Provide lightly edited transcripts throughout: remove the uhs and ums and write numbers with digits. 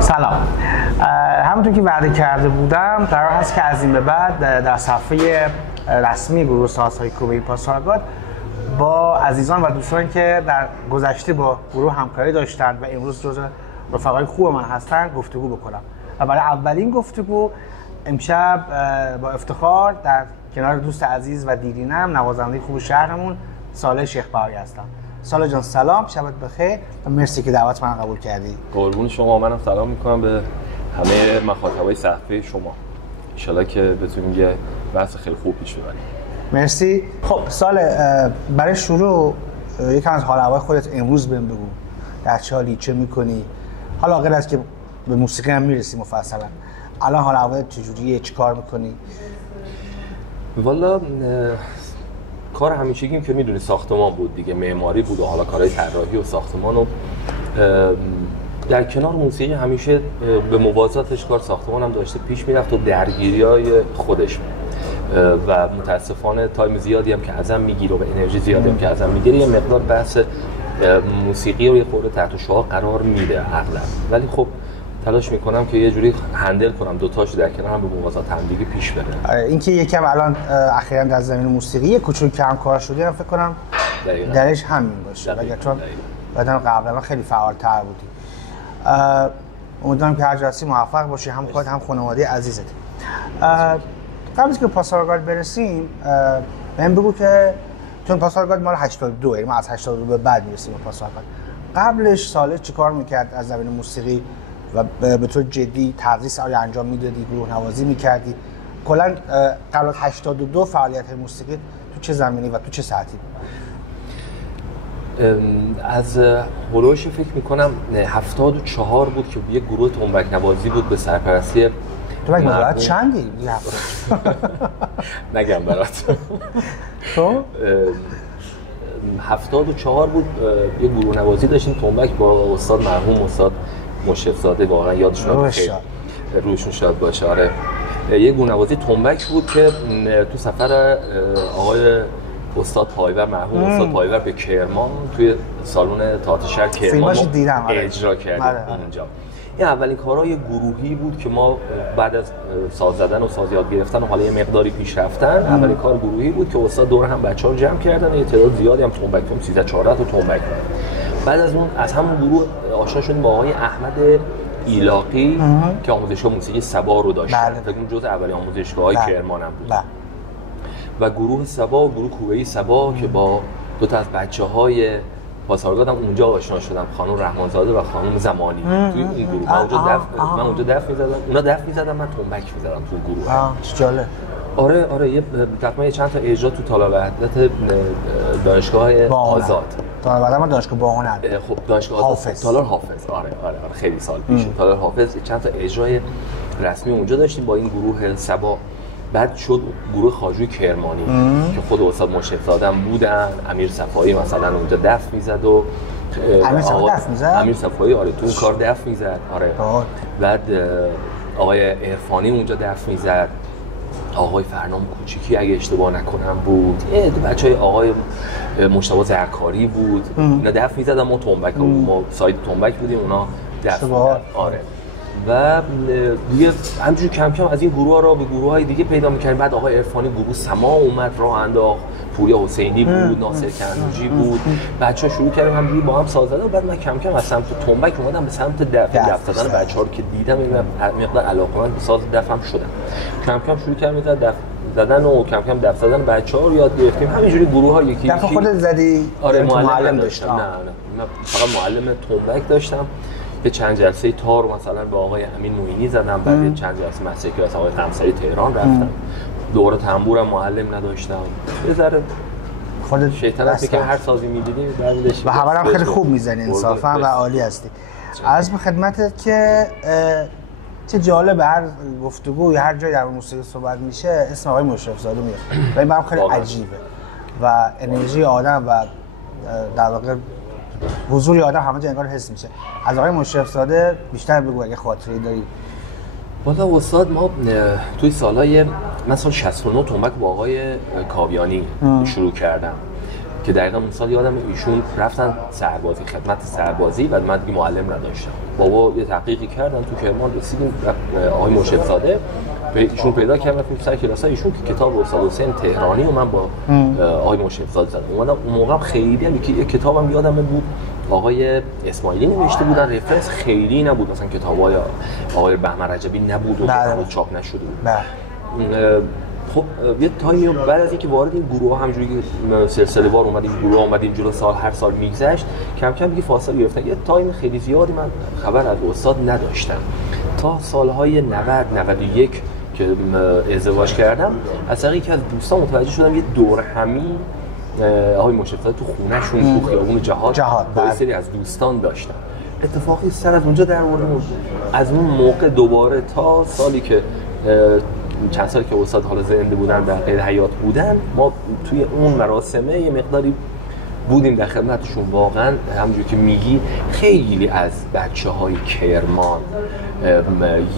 سلام. همونطور که وعده کرده بودم قرار هست که از این به بعد در صفحه رسمی گروه سازهای کوبه پاسارگاد با عزیزان و دوستانی که در گذشته با گروه همکاری داشتند و امروز جزو رفقای خوب من هستند گفتگو بکنم. و برای اولین گفتگو امشب با افتخار در کنار دوست عزیز و دیرینم نوازنده خوب شهرمون صالح شیخ‌بهاری هستم. صالح جان سلام، شبت بخیر و مرسی که دعوت من قبول کردی. قربون شما، منم سلام میکنم به همه مخاطبای صفحه شما. ان شاءالله که بتونیم یه بحث خیلی خوب پیش ببریم. مرسی. خب صالح، برای شروع یکم از حال هوای خودت امروز بهم بگو. در چه حالی، چه میکنی؟ حالا غیر از که به موسیقی هم میرسی مفصلا، الان حال هوایت چجوریه، چی کار میکنی؟ والا کار همیشگیم که میدونی ساختمان بود دیگه، معماری بود و حالا کارهای طراحی و ساختمان و در کنار موسیقی همیشه به موازاتش کار ساختمانم داشته پیش میرفت و درگیری‌های خودش و متاسفانه تایم زیادی هم که ازم میگیره و انرژی زیادی هم که ازم میگیره یه مقدار بحث موسیقی رو یه خورده تحت شعاع قرار میده اغلب، ولی خب تلاش میکنم که یه جوری هندل کنم دوتاشو در کنار هم به موازات هم دیگه پیش بره. اینکه یکم الان اخیراً در زمین موسیقی یه کوچولو کم کار شده، فکر کنم درش همین باشه، اگر چون بعدن قبلا خیلی فعال‌تر بودی. امیدوارم که هر جاسی موفق باشی، هم خودت هم خانواده عزیزت. قبل از که پاسارگاد برسیم بهم بگو که چون پاسارگاد مال 82 ما از 82 به بعد میرسیم به پاسارگاد. قبلش صالح چیکار میکرد از زمین موسیقی و به طور جدی تدریس آیا انجام میدادی، گروه نوازی میکردی؟ کلا قبل از 82 فعالیت موسیقی تو چه زمینی و تو چه سطحی؟ از هولوش فکر میکنم 74 بود که یه گروه تنبک نوازی بود به سرپرستی تنبک نوازی چندی؟ نگم برات. تو 74 بود یه گروه نوازی داشتیم تنبک با استاد مرحوم استاد مشرف زاده، واقعا یادشون خیلی روشون شاد باشه. آره یه گروه نوازی تنبک بود که تو سفر آقای استاد پایور مرحوم استاد پایور به کرمان توی سالن تئاتر شهر کرمان اجرا کردیم اونجا. این اولین کارهای گروهی بود که ما بعد از ساز زدن و ساز یاد گرفتن و حالا یه مقداری پیش رفتن اولین کار گروهی بود که استاد دور هم بچه‌ها جمع کردن و یه تعداد زیادی هم تنبک 13 14 تا تنبک. بعد از اون از همون گروه آشنا شدیم با آقای احمد ایلاقی که آموزشگاه موسیقی صبا رو داشت. فکر کنم جزء اولین آموزشگاه‌های کرمان هم بود. و گروه صبا و گروه کوبه صبا که با دو تا از بچه‌های پاسارگاد هم اونجا آشنا شدم، خانم رحمانزاده و خانم زمانی. توی اون گروه من اونجا دف می‌زدم، اونا دف می‌زدن، من تنبک می‌زدم تو گروه. چه جالب. آره یه تقریبا چند تا اجرا تو تالار وحدت دانشگاه آزاد. تالار وحدت ما دانشگاه باهنر. خب دانشگاه حافظ. تالار حافظ. آره خیلی سال پیش. تالار حافظ چند تا اجرای رسمی اونجا داشتیم با این گروه صبا. بعد شد گروه خواجوی کرمانی که خود استاد مشرف زاده هم بودن، امیر صفایی مثلا اونجا دف میزد و امیر صفایی دف میزد؟ امیر صفایی آره تو کار دف میزد. آره بعد آقای عرفانی اونجا دف میزد، آقای فرنام کوچیکی اگه اشتباه نکنم بود، بچهای آقای مجتبی زرکاری بود، اینا دف میزدن، ما تنبک ما ساید تنبک بودیم، اونا دف میزدن. آره و دیگه همینجوری کم کم از این گروه ها را به گروه های دیگه پیدا می‌کردیم. بعد آقای عرفانی گروه سما اومد راه انداخت، پوریا حسینی بود، ناصر کنوجی بود، بچه‌ها شروع کردیم همینجوری با هم ساز زدن و بعد من کم کم از سمت تنبک اومدم به سمت دف زدن. بچه‌ها رو که دیدم این مقدار علاقه‌مند به ساز دفم شدم، کم کم شروع کردیم دف زدن و کم کم دف زدن بچه‌ها رو یاد گرفتیم. همینجوری گروه‌ها یکی دف خودت زدی؟ آره معلم داشتم. نه من فقط معلم تنبک داشتم. به چند جلسه تار مثلا به آقای امین معینی زدم، بعد چند جلسه موسیقی از آقای تمسایی تهران رفتم. دوره تنبورم معلم نداشتم. یه ذره خودت شیطنت که هر سازی می‌دیدی بعدش و همه خیلی خوب می‌زنی انصافا و عالی هستی. عرض به خدمتت که چه جالب هر گفتگو هر جایی در موسیقی صحبت میشه اسم آقای مشرف زاده میاد. ولی برام خیلی عجیبه و انرژی آدم و در واقع حضوری آدم همه جا انگار حس میشه. از آقای مشرف زاده بیشتر بگو اگه خاطری داری. والا استاد ما توی سالهای من سال 69 تنبک با آقای کاویانی شروع کردم. که دقیقاً اون سال یادم ایشون رفتن سربازی، خدمت سربازی و من دیگه معلم نداشتم. بابا یه تحقیقی کردن تو کرمان، رسیدیم آقای مشرف‌زاده ایشون پیدا کردم تو سر کلاسای ایشون که کتاب استاد حسین تهرانی و من با آقای مشرف‌زاده زدم. اون موقع خیلی هم یه کتابم یادم بود آقای اسماعیلی نوشته بودن، رفرنس خیلی نبود، مثلا کتابای آقای بهمن رجبی نبود و هنوز چاپ نشده بود. خب یه تایمی بعد از اینکه وارد این گروه همونجوری که سلسله وار اومد، این گروه اومدیم جلو، سال هر سال میگذشت، کم کم دیگه فاصله گرفتن. یه تایم خیلی زیادی من خبر از استاد نداشتم تا سالهای 90 91 که ازدواج کردم. از طریق یکی از دوستان متوجه شدم یه دور همی آقای مشرف‌زاده تو خونه‌شون تو خیابون جهاد با سری از دوستان داشتن. اتفاقی سر از اونجا در آوردیم. از اون موقع دوباره تا سالی که چند سالی که استاد حالا زنده بودن، در قید حیات بودن، ما توی اون مراسمه یه مقداری بودیم در خدمتشون. واقعا همونجوری که میگی خیلی از بچه‌های کرمان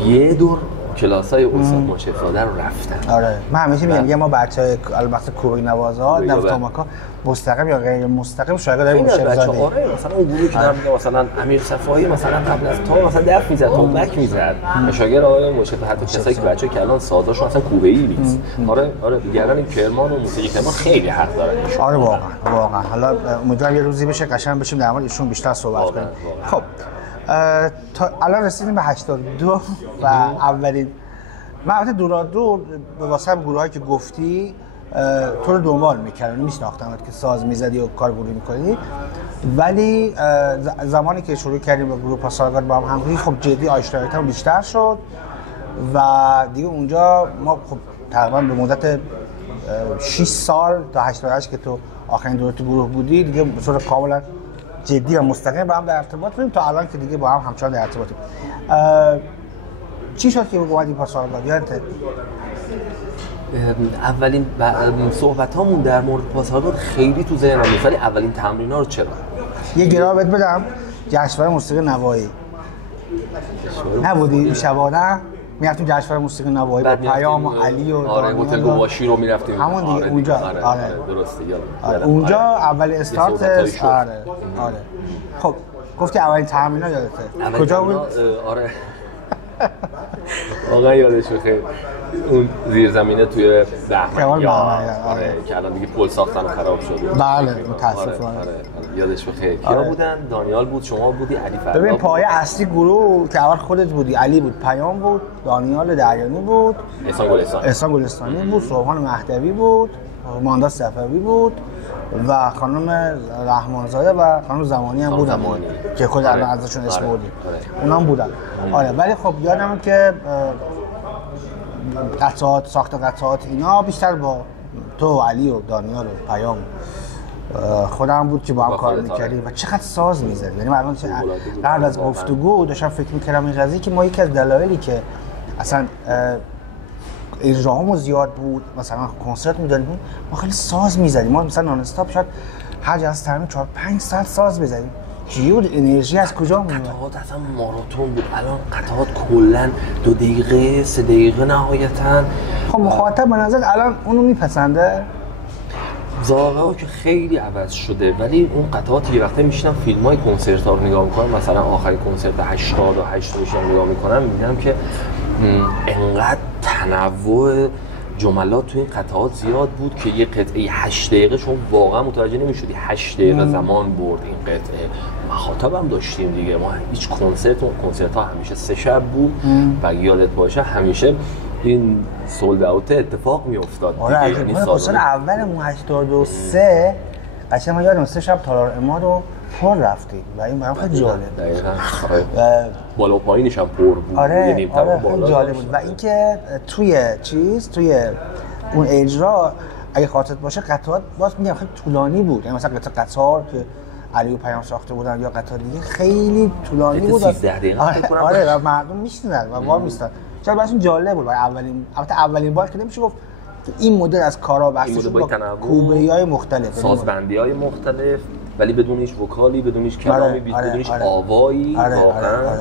یه دور کلاسای استاد مشرف‌زاده رو رفتن. آره من همیشه میگم ما بچه‌های البته کوبینوازا نفتاماکا مستقیم یا غیر مستقیم شاگرد مشرف‌زاده. آره مثلا اون گروهی که مثلا امیر صفایی مثلا قبل از تا مثلا دف میزد، تنبک میزد، شاگرد آقای مشرف‌زاده. حتی کسایی که بچه‌ها که الان سازاشون اصلا کوبه‌ای نیست. آره دیگران این کرمان و موسیقی کرمان خیلی حق دارن. آره واقعا حالا امیدوارم یه روزی بشه قشنگ بشیم در مورد ایشون بیشتر صحبت کنیم. خب تا الان رسیدیم به 82 و اولین من البته دورادور به واسه هم گروهایی که گفتی تو رو دنبال میکردم، میشناختم که ساز میزدی و کار گروهی میکنی، ولی زمانی که شروع کردیم با گروه پاسارگاد با هم همراهی خب جدی آشناییتمون بیشتر شد و دیگه اونجا ما خب تقریبا به مدت 6 سال تا 88 که تو آخرین دوره تو گروه بودی دیگه به صورت کاملا جدی و مستقیم با هم در ارتباط بودیم تا الان که دیگه با هم همچنان در ارتباطیم. چی شد که اومدی پاسارگاد؟ یادته؟ اولین صحبتامون در مورد پاسارگاد خیلی تو ذهنم نیست، ولی اولین تمرین‌ها رو چرا؟ یه گرا بهت بدم، جشنواره موسیقی نوایی نبودی شبانه؟ میرفتیم جشنواره موسیقی نوایی با پیام و علی و آره هتل گواشی رو میرفتیم همون دیگه. آره اونجا آره درسته یادم. اونجا اول استارت. آره خب گفتی اولین تمرین‌ها یادته کجا بود؟ آره واقعا یادش بخیر اون زیرزمینه توی بهمنیان. آره که الان دیگه پل ساختن و خراب شده. بله متاسفانه. آره یادش بخیر. کیا بودن؟ دانیال بود، شما بودی، علی فردا. ببین پایه اصلی گروه که اول خودت بودی، علی بود، پیام بود، دانیال دریانی بود، احسان گلستانی بود، سوهان مهدوی بود، ماندا صفوی بود و خانم رحمانزاده و خانم زمانی هم بودن که خود الان ازشون اسم بردیم. اونا هم بودن. آره ولی خب یادمه که قطعات ساخت قطعات اینا بیشتر با تو و علی و دانیال و پیام خودم بود که با هم کار می‌کردیم و چقدر ساز می‌زدیم. یعنی الان قبل از گفتگو داشتم فکر می‌کردم این قضیه که ما یکی از دلایلی که اصلا اجراهامون زیاد بود، مثلا کنسرت می‌دادیم ما خیلی ساز می‌زدیم. ما مثلا نان استاپ شاید هر جلسه تقریبا 4-5 ساعت ساز بزنیم. چی بود انرژی از کجا میاد؟ قطعات اصلا ماراتون بود. الان قطعات کلا 2 دقیقه 3 دقیقه نهایتاً. خب مخاطب به نظر الان اونو میپسنده؟ ذائقه‌ها که خیلی عوض شده، ولی اون قطعات یه وقته میشینم فیلم‌های کنسرت‌ها رو نگاه می‌کنم، مثلا آخرین کنسرت 88 رو نگاه می‌کنم می‌بینم که انقدر تنوع جملات تو این قطعات زیاد بود که یه قطعه 8 دقیقه شما واقعا متوجه نمی‌شدی 8 دقیقه زمان برد این قطعه. مخاطبم داشتیم دیگه، ما هیچ کنسرت‌ها همیشه 3 شب بود و یادت باشه همیشه این سولد اوت اتفاق میافتاد. آره یعنی کنسرت اولمون 83 قشنگ من یادم 3 شب تالار اما رو پر رفتیم و این برام خیلی جالب. دقیقاً. بالا و پایینش هم پر بود. آره خیلی جالب بود و اینکه توی اون اجرا اگه خاطرت باشه قطعات باز میگم خیلی طولانی بود. یعنی مثلا قطار که علی و پیام ساخته بودن یا قطار دیگه خیلی طولانی بود. 13 دقیقه آره و مردم میشنیدن و وا میستن. شاید براشون جالب بود. اولین بار که نمیشه گفت این مدل از کارا بحثش با کوبه‌های مختلف، سازبندی‌های مختلف، ولی بدون هیچ وکالی، بدون هیچ کلامی، بدون هیچ آوایی. واقعا.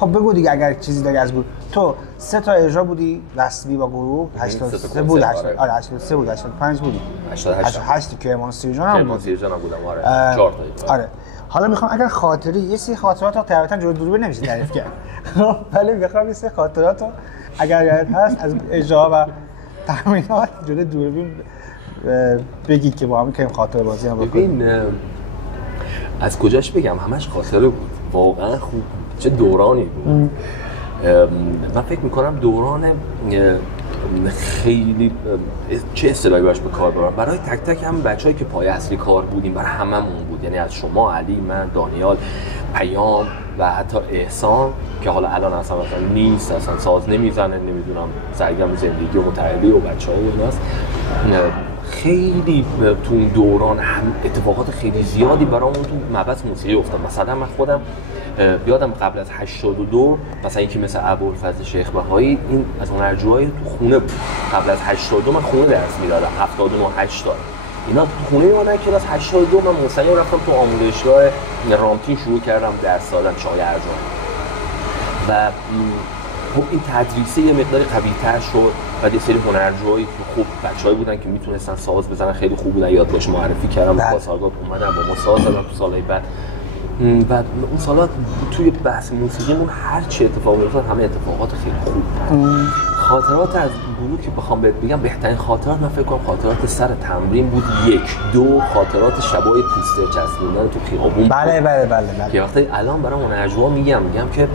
خب بگو دیگه اگر چیزی داری از گروه. تو 3 تا اجرا بودی رسمی با گروه، 83 بود، 83 بود، 85 بودی، 88 که ایمان سیرجان هم بود. بودم آره. 4 تا. آره. حالا میخوام اگر خاطری یه سری خاطرات رو طبعا جلوی دوربین نمیشه تعریف کرد. ولی میخوام یه سری خاطرات رو اگر یادت هست از اجرا و تمرینات جلوی دوربین بگید که با هم که خاطره بازی هم بکنیم. ببین از کجاش بگم همش خاطره بود. واقعا خوب چه دورانی بود. من فکر میکنم دوران خیلی چه اصطلاحی باش به کار ببرم برای تک تک هم بچه‌ای که پای اصلی کار بودیم، برای هممون بود. یعنی از شما، علی، من، دانیال، پیام و حتی احسان که حالا الان اصلا نیست، اصلا ساز نمیزنه، نمیدونم سرگرم زندگی و متعهلی و بچه‌ها و ایناست. خیلی تو اون دوران هم اتفاقات خیلی زیادی برامون تو مبحث موسیقی افتاد. مثلا من خودم یادم قبل از 82 مثلا یکی مثل ابوالفضل شیخ بهایی این از هنرجوهای تو خونه بود. قبل از 82 من خونه درس میدادم، 79 80 اینا تو خونه اومدن. کلاس 82 من مستقیم رفتم تو آموزشگاه رامتین شروع کردم درس دادن چای ارجان و خب این تدریسه یه مقداری قوی‌تر شد و یه سری هنرجوهایی که خوب بچه‌ای بودن که میتونستن ساز بزنن، خیلی خوب بودن، یادداشت معرفی کردم با پاسارگاد اومدم با ما ساز زدم تو سالهای بعد. و اون سالا توی بحث موسیقیمون هر چی اتفاقی افتاد همه اتفاقات خیلی خوب بود. خاطرات از گروه که بخوام بهت بگم بهترین خاطرات من فکر کنم خاطرات سر تمرین بود. 1 2 خاطرات شبای پوستر چسبوندن تو خیابون. بله. که وقتی الان برای هنرجوها میگم که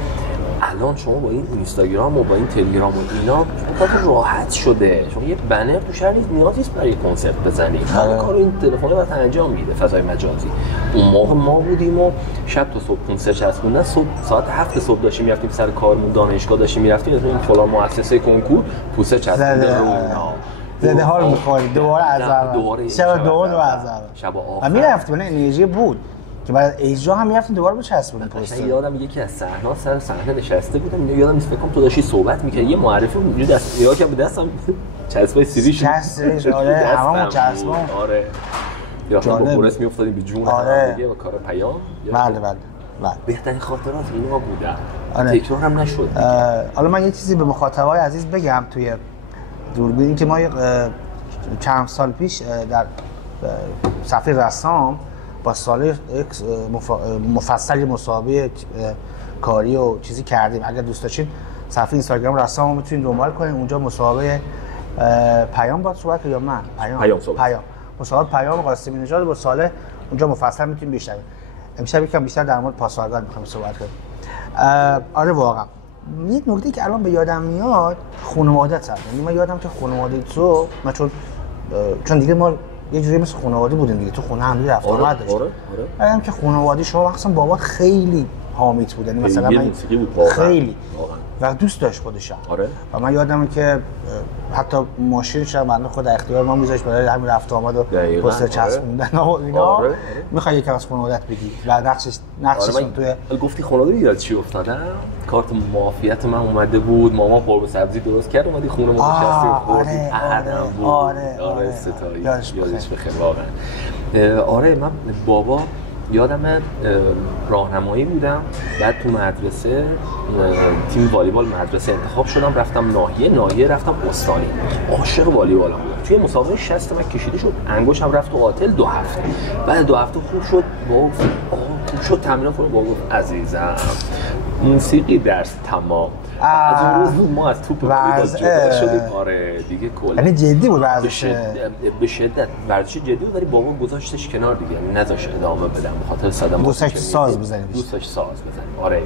الان شما با این اینستاگرام و با این تلگرام و اینا خیلی راحت شده. شما یه بنر تو شهر نیاز نیست برای کنسرت بزنی. همه کارو این تلفن وقت انجام میده فضای مجازی. اون موقع ما بودیم و شب تا صبح کنسرت چسبوندن، صبح ساعت 7 صبح داشتیم میرفتیم سر کارمون، دانشگاه داشتیم میرفتیم این فلان مؤسسه کنکور پوستر چسبونده رو اینا. زده ها رو می‌خوری دوباره از اول. شب دوم از اول. شب آخر. و میرفتیم انرژی بود. که بعد اجرا هم میرفتیم دوباره بچسبونیم پوستر. یادم یکی از صحنه‌ها سر صحنه نشسته بودم، یادم نیست فکر کنم تو داشتی صحبت می‌کردی، یه معرفی اونجوری دست نگاه کردم به دستم چسبای سیریش آره همون چسبون. آره یا با پرس میافتادیم به جون دیگه و کار پیام. بله بهترین خاطرات اینا بودن. تکرار هم نشد. حالا من یه چیزی به مخاطبای عزیز بگم توی دوربین که ما چند سال پیش در صفحه رسام با سال مفصلی مسابقه کاری و چیزی کردیم. اگر دوست داشتین صفحه اینستاگرام رسام رو میتونید دنبال کنید. اونجا مسابقه پیام با صحبت یا من پیام مسابقه پیام قاسمی نژاد با سال اونجا مفصل میتونید بشنوید. امشب یکم بیشتر در مورد پاسارگاد میخوایم صحبت کنیم. آره واقعا یک نکته که الان به یادم میاد خانواده‌ت. یعنی من یادم که خانواده تو من چون دیگه ما یه جوری مثل خانواده بودیم دیگه، تو خونه هم رفت آمد داشت. آره که خانواده شما مثلا بابات خیلی حامیت بود، یعنی مثلا من خیلی و دوست داشت خودش. آره. و من یادمه که حتی ماشینش رو بنده خود اختیار ما میذاشت برای همین رفت آمد و پوستر چسبوندن و اینا. میخوای یکم از خانواده‌ت بگی و نقشش توی گفتی خانواده یاد چی افتادم؟ کارت معافیت من اومده بود، مامان قرمه سبزی درست کرد، اومدی خونه ما نشستیم خوردیم. آره ستایی یادش بخیر واقعا. آره من بابا یادم راهنمایی بودم، بعد تو مدرسه تیم والیبال مدرسه انتخاب شدم، رفتم ناحیه رفتم استانی. عاشق والیبالم بودم. توی مسابقه 60 من کشیده شد، انگشتم رفت تو قاتل 2 هفته. بعد 2 هفته خوب شد، خوب شد تمرینات رو گفت عزیزم موسیقی درس تمام. از اون روز ما از توپ والیبال جدا شدیم. آره دیگه کلا یعنی جدی بود ورزش به شدت ورزش جدی بود، ولی بابا گذاشتش کنار دیگه، یعنی نذاشت ادامه بدم به خاطر صدمات. دوست داشت ساز بزنیم. آره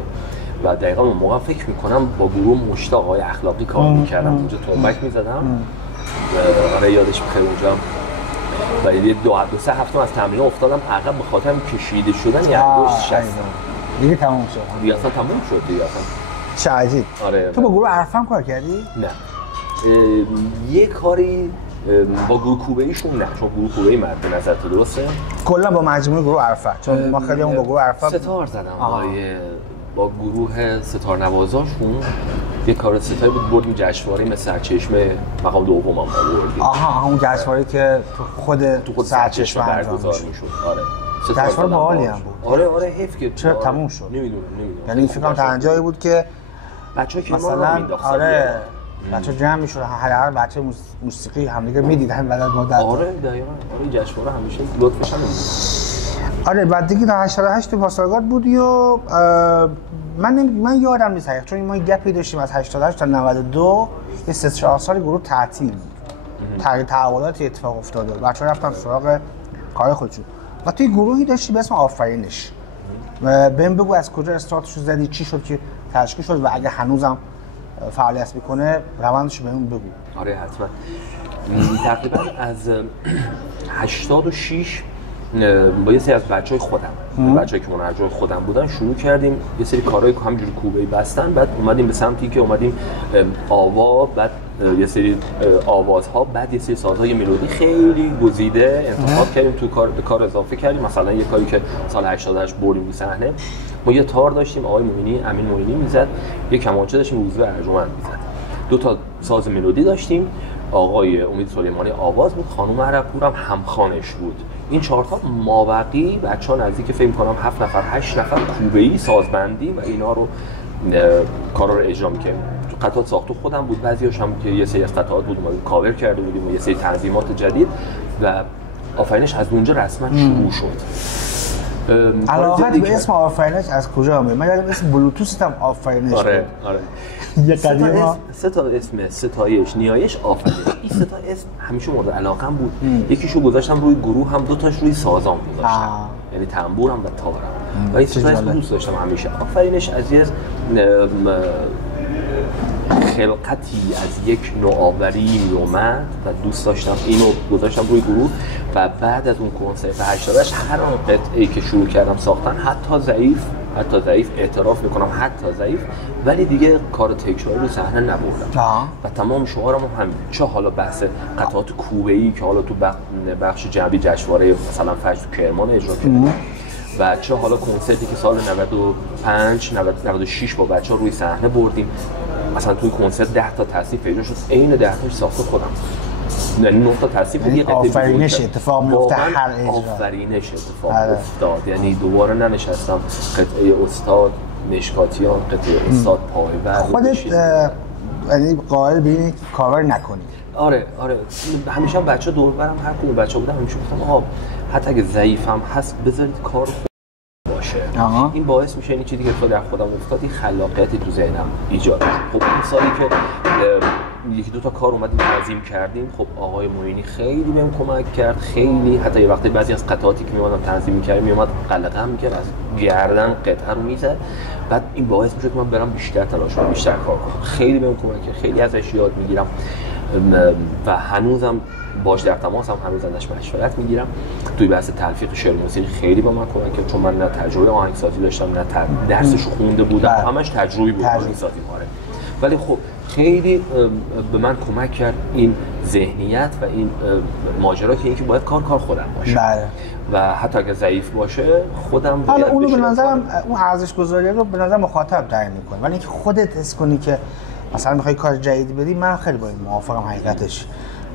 و دقیقاً اون موقع فکر می‌کنم با گروه مشتاق آقای اخلاقی کار می‌کردم، اونجا تنبک می‌زدم. آره یادش بخیر اونجا. و یه 2-3 هفته از تمرین افتادم عقب به خاطر کشیده شدن یه انگشت 60. دیگه تموم شد. دیگه اصلا تموم شد دیگه اصلا. چه عجیب. آره. تو با گروه عرفم کار کردی؟ نه. یه کاری با گروه کوبه‌ایشون نه، چون گروه کوبه‌ای مد نظر تو درسته؟ کلا با مجموعه گروه عرفه، چون ما خیلیمون با گروه عرفه ستار زدم. با گروه ستار نوازاشون یه کار ستایی بود، بردیم جشنواره مثل سرچشمه، مقام دومم آوردیم. آها اون جشنواره که تو خود سرچشمه برگزار میشد. آره جشنواره باحالی هم بود. آره حیف که چرا تموم شد؟ نمیدونم یعنی فکر کنم تا جایی بود که بچه‌ها که مثلا آره بچه‌ها جمع می‌شدن، هر بچه موسیقی همدیگه می‌دیدن بعد از مدت. آره دقیقاً. آره جشنواره همیشه لطفش هم آره بعد دیگه در 88 تو پاسارگاد بودی و من یادم نیست حقیقتا، چون ما گپی داشتیم از 88 تا 92 یه 3-4 سال گروه تعطیل بود. تحولاتی اتفاق افتاده. بچه‌ها رفتن سراغ کار خودشون. و توی گروهی داشتی به اسم آفرینش. بهم بگو از کجا استارتشو زدی، چی شد که تشکیل شد و اگه هنوزم فعالیت میکنه روندش بهمون بگو. آره حتما. تقریبا از 86 با یه سری از بچهای خودم، بچه‌ای که منرجم خودم بودن شروع کردیم یه سری کارهای همینجوری کوبه‌ای بستن. بعد اومدیم به سمتی که اومدیم آوا، بعد یه سری آوازها، بعد یه سری سازهای ملودی خیلی گزیده انتخاب کردیم تو کار اضافه کردیم. مثلا یه کاری که سال 88 بردیم رو صحنه، ما یه تار داشتیم آقای امین موینی میزد، یه کمانچه داشتیم روزبه ارجمند میزد، دو تا ساز ملودی داشتیم، آقای امید سلیمانی آواز بود، خانم عربپور هم همخوانش بود. این 4 تا مابقی بچه‌ها نزدیک فکر کنم 7 نفر 8 نفر کوبه‌ای سازبندی و اینا رو کارا رو اجرا می‌کردیم. قطعات ساخته خودم بود، بعضی‌هاش هم که یه سری از قطعات بود ما کاور کرده بودیم و یه سری تنظیمات جدید و آفرینش از اونجا رسما شروع شد. علاقه به اسم آفرینش از کجا اومد؟ من یادم اسم بلوتوث هم آفرینش بود. آره یه قدیما 3 تا اسم، ستایش، نیایش، آفرینش. این 3 تا اسم همیشه مورد علاقه‌ام بود. یکیشو گذاشتم روی گروه، هم 2 تاش روی سازام گذاشتم. یعنی تنبورم و تارم. و این 3 تا اسم دوست داشتم همیشه. آفرینش از یه خلقتی از یک نوآوری اومد و دوست داشتم اینو گذاشتم روی گروه. و بعد از اون کنسرت 88 هر آن قطعه‌ای که شروع کردم ساختن، حتی ضعیف اعتراف میکنم، حتی ضعیف، ولی دیگه کار تکراری رو صحنه نبردم و تمام شعارم هم چه حالا بحث قطعات کوبه‌ای که حالا تو بخش جنبی جشنواره مثلا فجر تو کرمان اجرا کردم و چه حالا کنسرتی که سال 95 96 با بچه‌ها روی صحنه بردیم، مثلا توی کنسرت 10 تا تصنیف اجرا شد، عین 10 تاش ساخته خودم. یعنی 9 تا تصنیف یعنی آفرینش اتفاق میفته هر اجرا. آفرینش اتفاق افتاد، یعنی دوباره ننشستم قطعه استاد مشکاتیان، قطعه استاد پایور خودت یعنی قائل به اینه کاور نکنی. آره همیشه هم بچه‌ها دور برم هر کدوم بچه‌ها بودن همیشه گفتم آقا حتی اگه ضعیفم هست بذارید کار خوب باشه. این باعث میشه این چیزی که در خودم افتاد، این خلاقیتی تو ذهنم ایجاد شد. خب این سالی که یکی دو تا کار اومدیم تنظیم کردیم، خب آقای معینی خیلی بهم کمک کرد، خیلی حتی یه وقتی بعضی از قطعاتی که میومدم تنظیم می‌کردم میومد قلقه هم می‌کرد، از گردن قطعه رو میزد. بعد این باعث میشد که من برم بیشتر تلاش کنم، بیشتر کار کنم. خیلی بهم کمک کرد، خیلی ازش یاد میگیرم و هنوزم باش در تماسم، هنوز ازش مشورت میگیرم. توی بحث تلفیق شعر موسیقی خیلی با من کمک کرد، چون من نه تجربه آهنگسازی داشتم نه درسشو خونده بودم، همش تجربی بود آهنگسازی ماره. ولی خب خیلی به من کمک کرد این ذهنیت و این ماجرا که اینکه باید کار خودم باشه. بله. و حتی اگه ضعیف باشه خودم حالا اونو به نظرم اون ارزش گذاری رو به نظر مخاطب تعیین میکنه، ولی اینکه خودت حس کنی که مثلا میخوای کار جدیدی بدی، من خیلی با این موافقم حقیقتش.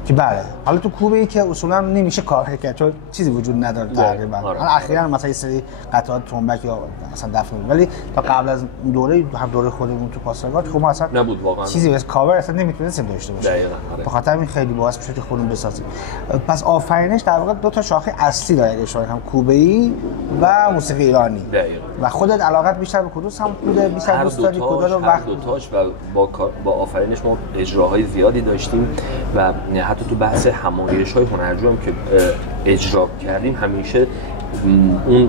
که بله حالا تو کوبه‌ای که اصولا نمیشه کار کرد چون چیزی وجود نداره تقریبا. حالا اخیراً مثلا یه سری قطعات تنبک یا مثلا دفن، ولی تا قبل از دوره هم دوره خودمون تو پاسارگاد خب ما اصلا نبود واقعا چیزی واسه کاور اصلا نمیتونستیم داشته باشیم. دقیقاً. به خاطر این خیلی باعث میشه که خودمون بسازیم. پس آفرینش در واقع دو تا شاخه اصلی داره، اشاره هم کوبه‌ای و موسیقی ایرانی. دقیقاً. و خودت علاقت بیشتر به کدوم سمت بوده؟ بیشتر دوست داری کجا رو وقت دو تاش و با آفرینش ما اجراهای زیادی داشتیم و حتی تو بحث همایش‌های هنرجو هم که اجرا کردیم همیشه اون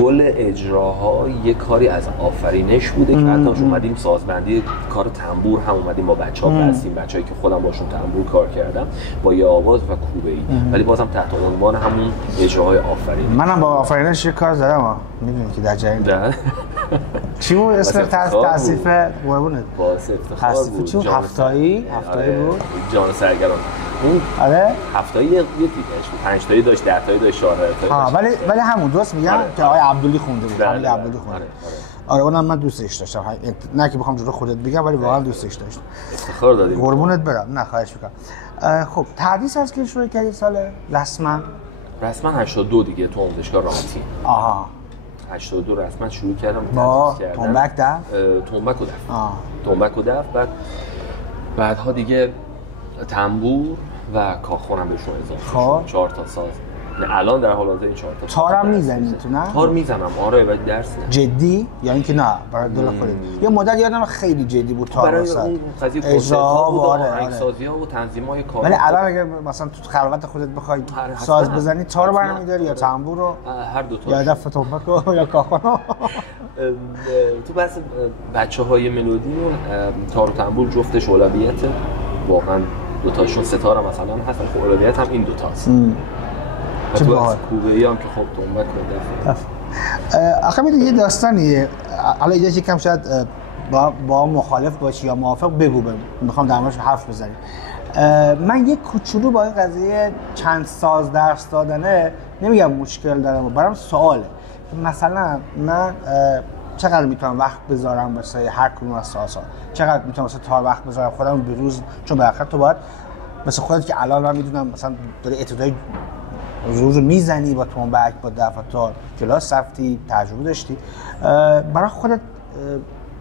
گل اجراها یک کاری از آفرینش بوده که حتی اومدیم سازبندی کار تنبور هم اومدیم با بچه‌ها بستیم، بچه‌ای که خودم باشون تنبور کار کردم با یه آواز و کوبه‌ای، ولی بازم تحت عنوان همون اجراهای آفرین. منم با آفرینش یه کار زدم، میدونی که در جریان چی بود اسم تأسیف قربونت؟ باعث افتخار بود. چی هفتایی بود؟ جان سرگران. اون آره هفتایی یه تیکش بود، 5 تایی داشت، 10 تایی داشت، 14 تایی داشت. ولی همون درست میگم که آقای عبدلی خونده بود. عبدلی خونده. آره اونم من دوستش داشتم، نه که بخوام جلو خودت بگم ولی واقعا دوستش داشتم. افتخار دادی. قربونت برم. نه خواهش میکنم. خب تدریس از کی شروع کردی سال رسما 82 دیگه تو آموزشگاه رامتی. آها 82 رسما شروع کردم با تنبک دف. تنبک و دف. بعدها دیگه تنبور و کاخونم بهشون اضافه شد. 4 تا ساز. الان در حال حاضر این 4 تا تارم میزنی تو؟ نه تار میزنم آره، ولی درس نه. جدی یا اینکه نه برای دل خودت؟ یه مدت یادم خیلی جدی بود تار برای اون قضیه کنسرت‌ها و آهنگسازی‌ها و تنظیم‌های کار. ولی الان اگه مثلا تو خلوت خودت بخوای ساز بزنی تار برمی‌داری یا تنبور رو؟ هر دو تا. یا دف تنبک یا کاخونا؟ تو بس بچه‌های ملودیون تار و تنبور جفتش اولویته. واقعا دو تاشون ستاره مثلا هستن، خب اولویت هم این دو تاست. چه باحال. کوبه‌ای هم که خب تنبک و آخه میدونی یه داستانیه، حالا اینجا یکم شاید با مخالف باشی یا موافق بگو، میخوام در موردش حرف بزنیم. من یه کوچولو با این قضیه چند ساز درس دادنه نمیگم مشکل دارم، برام سواله مثلا من چقدر میتونم وقت بذارم واسه هر کدوم از سازها، چقدر میتونم واسه تار وقت بذارم خودم به روز، چون به آخر تو باید مثل خودت که الان من میدونم مثلا داری ابتدای روز میزنی با تنبک با دفتر کلاس رفتی تجربه داشتی، برای خودت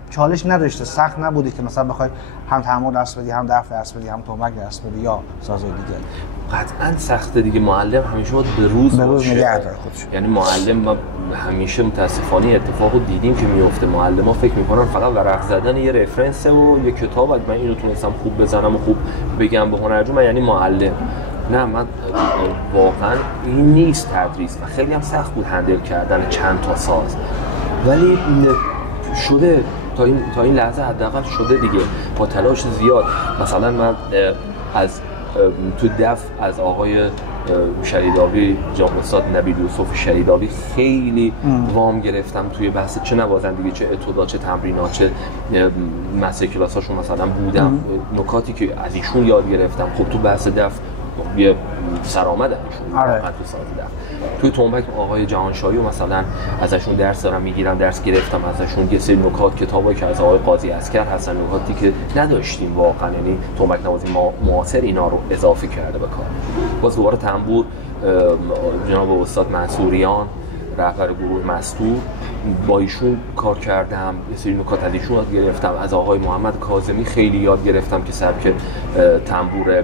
چالش نداشته، سخت نبوده که مثلا بخوای هم تنبور درس بدی هم دف درس بدی هم تنبک درس بدی یا سازهای دیگه؟ قطعا سخته دیگه. معلم همیشه باید به روز نگه داره خودش. یعنی معلم ما همیشه متاسفانه اتفاقو دیدیم که میفته، معلم‌ها فکر میکنن فقط ورق زدن یه رفرنس و یه کتاب اگه من اینو تونستم خوب بزنم و خوب بگم به هنرجو من یعنی معلم. نه، من واقعا این نیست تدریس و خیلی هم سخت بود هندل کردن چند تا ساز، ولی شده تا این لحظه حداقل شده دیگه با تلاش زیاد. مثلا من از تو دف از آقای شریداوی جناب استاد نبیل یوسف شریداوی خیلی وام گرفتم توی بحث چه نوازندگی چه اتودا چه تمرینات چه مستر کلاساشون مثلا بودم، نکاتی که از ایشون یاد گرفتم. خب تو بحث دف یه سرآمد ایشون واقعا تو ساز دف. توی تنبک آقای جهانشاهی و مثلا ازشون درس دارم میگیرم، درس گرفتم ازشون یه سری نکات، کتابایی که از آقای قاضی عسکر هستن، نکاتی که نداشتیم واقعا، یعنی تنبک نوازی معاصر اینا رو اضافه کرده به کار. باز دوباره تنبور جناب استاد منصوریان رهبر گروه مستور، با ایشون کار کردم، یه سری نکات از ایشون یاد گرفتم. از آقای محمد کاظمی خیلی یاد گرفتم که سبک تنبور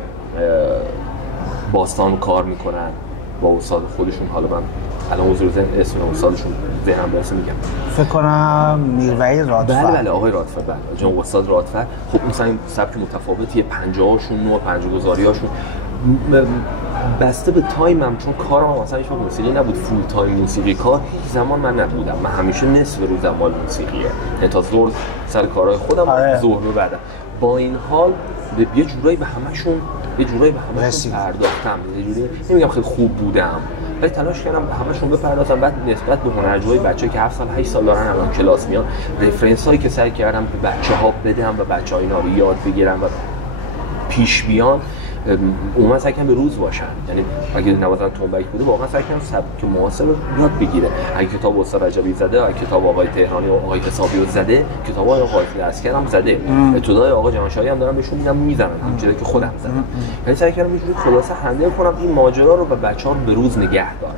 باستان کار میکنن با استاد خودشون. حالا من الان حضور ذهن اسم استادشون ذهنم برسه میگم، فکر کنم میروعید رادفر. بله آقای رادفر، بله جناب استاد رادفر. خب مثلا این سبک متفاوتیه، 50هاشون نوع 50 گذاریاشون بسته به تایمم، چون کارم مثلا هیچ وقت موسیقی نبود فول تایم موسیقی کار زمان من نبودم، من همیشه نصف روزم مال موسیقیه، تا ظهر سر کارهای خودم ظهر رو بعدم. با این حال یه جورایی به همشون پرداختم، یه جوری نمیگم خیلی خوب بودم ولی تلاش کردم به همشون بپردازم. بعد نسبت به هنرجوهای بچه‌ای که 7 سال 8 سال دارن الان کلاس میان، رفرنسایی که سعی کردم به بچه‌ها بدم و بچه‌ها اینا رو یاد بگیرن و پیش بیان، اونا سعی کردن به روز باشن. یعنی اگه نوازنده تنبک بوده واقعا سعی کردن سبک معاصر رو یاد بگیره. اگه کتاب استاد رجبی زده، اگه کتاب آقای تهرانی و آقای حسابی رو زده، کتاب آقای قاضی عسکر هم زده، ابتدای آقا جهانشاهی هم دارم بهشون میدم میزنن همونجوری که خودم زدم. یعنی سعی کردم یه جوری خلاصه هندل کنم این ماجرا رو و بچه‌ها رو به روز نگه دارم.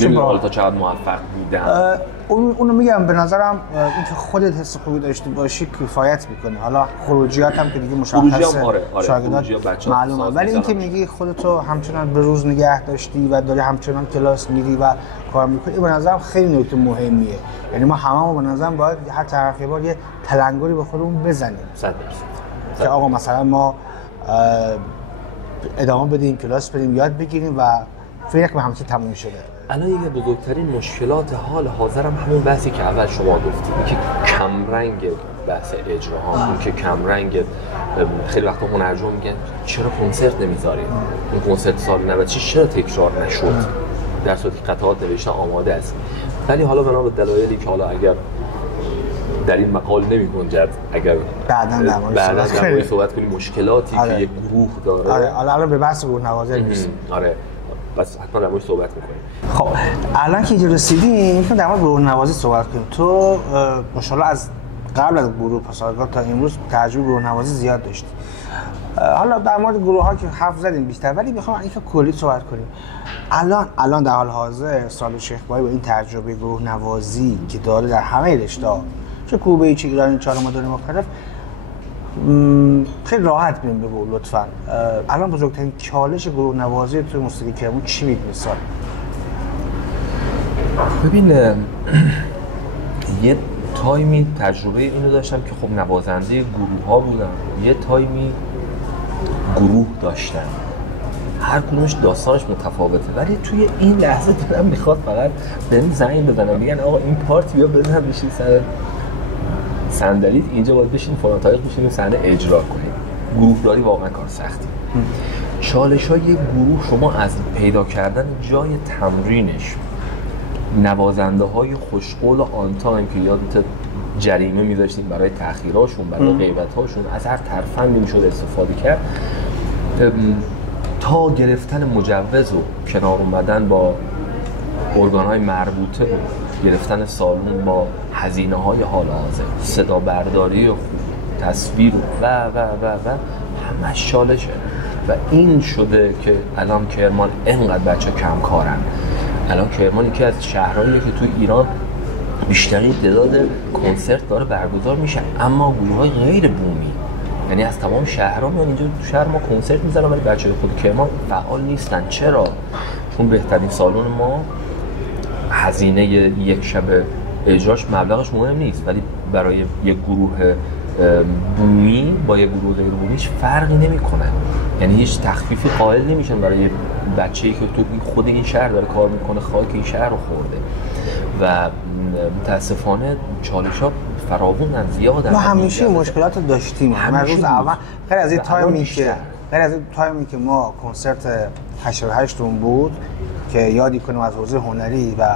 نمیدونم حالا تا چقدر موفق بودم. اونو میگم به نظرم اینکه خودت حس خوبی داشته باشی کفایت میکنه. حالا خروجیات هم که دیگه مشخصه، شاگردات معلومه، ولی اینکه میگی خودتو همچنان به روز نگه داشتی و داری همچنان کلاس میری و کار میکنی، به نظرم خیلی نکته مهمیه. یعنی ما هممون به نظرم باید هر طرف یه بار یه تلنگری به خودمون بزنیم 100% که آقا مثلا ما ادامه بدیم، کلاس بریم، یاد بگیریم و فکر کنم همچین تموم شده. الان یکی بزرگترین مشکلات حال حاضرم همون بحثی که اول شما گفتید، که کمرنگ بحث اجراها، که کمرنگ. خیلی وقتا هنرجو میگن چرا کنسرت نمیذارید؟ اون کنسرت سال 96 چرا تکرار نشد؟ در صورتی که قطعات نوشته آماده است. ولی حالا بنا به دلایلی که حالا اگر در این مقال نمی‌گنجد، اگر بعداً در مورد صحبت کنیم مشکلاتی که یک گروه داره. آره الان به بحث گروه نوازی نیست. آره بس حتما در موردش صحبت می‌کنیم. خب الان که اینجا رسیدیم می‌خوام در مورد گروه نوازی صحبت کنیم. تو ماشاءالله از قبل از گروه پاسارگاد تا امروز تجربه گروه نوازی زیاد داشتی. حالا در مورد گروه‌ها که حرف زدیم بیشتر، ولی می‌خوام اینکه کلی صحبت کنیم. الان در حال حاضر سالو شیخ بایی با این تجربه گروه نوازی که داره در همه رشته‌ها، چه کوبه‌ای چه ایرانی، چهار مدل مختلف، خیلی راحت بیم بگو لطفاً. الان بزرگترین چالش گروه نوازی توی موسیقی کرمان چی میگی مثال؟ ببین یه تایمی تجربه اینو داشتم که خب نوازنده گروه‌ها بودم، یه تایمی گروه داشتم، هر کدومش داستانش متفاوته، ولی توی این لحظه دارم میخواد فقط بهم زنگ بزنم میگن آقا این پارت بیا بزن بشین سر صندلیت اینجا، باید بشین فلان تاریخ بشین صحنه اجرا کنیم. گروهداری واقعا کار سختی. چالش‌های گروه شما از پیدا کردن جای تمرینش، نوازنده‌های خوشقول آن تایم که یادت جریمه می‌ذاشتیم برای تأخیراشون، برای غیبت‌هاشون، از هر ترفندی میشد استفاده کرد، تا گرفتن مجوز و کنار اومدن با ارگان‌های مربوطه و گرفتن سالون با هزینه‌های حال حاضر، صدا برداری خوب، تصویر و همش چالشه. و این شده که الان کرمان انقدر بچه کم کارن. الان کرمان یکی از شهرهاییه که توی ایران بیشترین تعداد کنسرت داره برگزار میشه، اما گروه‌های غیر بومی، یعنی از تمام شهرها میان اینجا تو شهر ما کنسرت میذارن، ولی بچه‌های خود کرمان فعال نیستن. چرا؟ چون بهترین سالن ما هزینه یک شب اجراش مبلغش مهم نیست، ولی برای یک گروه بومی با یک گروه غیر بومیش فرقی نمیکنه. یعنی هیچ تخفیفی قائل نمیشن برای بچه‌ای که تو خود این شهر داره کار میکنه، خاک این شهر رو خورده. و متاسفانه چالش‌ها فراوونن، زیادن. ما همیشه مشکلات داشتیم. من روز اول غیر از این تایمی که ما کنسرت 88 اون بود که یادی کنیم از حوزه هنری و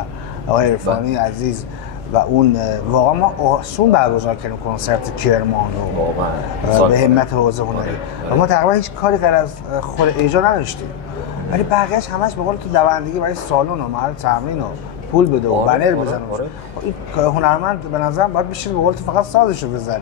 آقای عرفانی عزیز و اون واقعا ما آسون برگزار کردیم کنسرت کرمان رو به همت حوزه هنری و ما تقریبا هیچ کاری غیر از خود اجرا نداشتیم، ولی بقیه‌اش همش به قول تو دوندگی برای سالن و محل تمرین و پول بده و بنر بزنه. این هنرمند به نظر باید بشینه به قول تو فقط سازشو بزنه،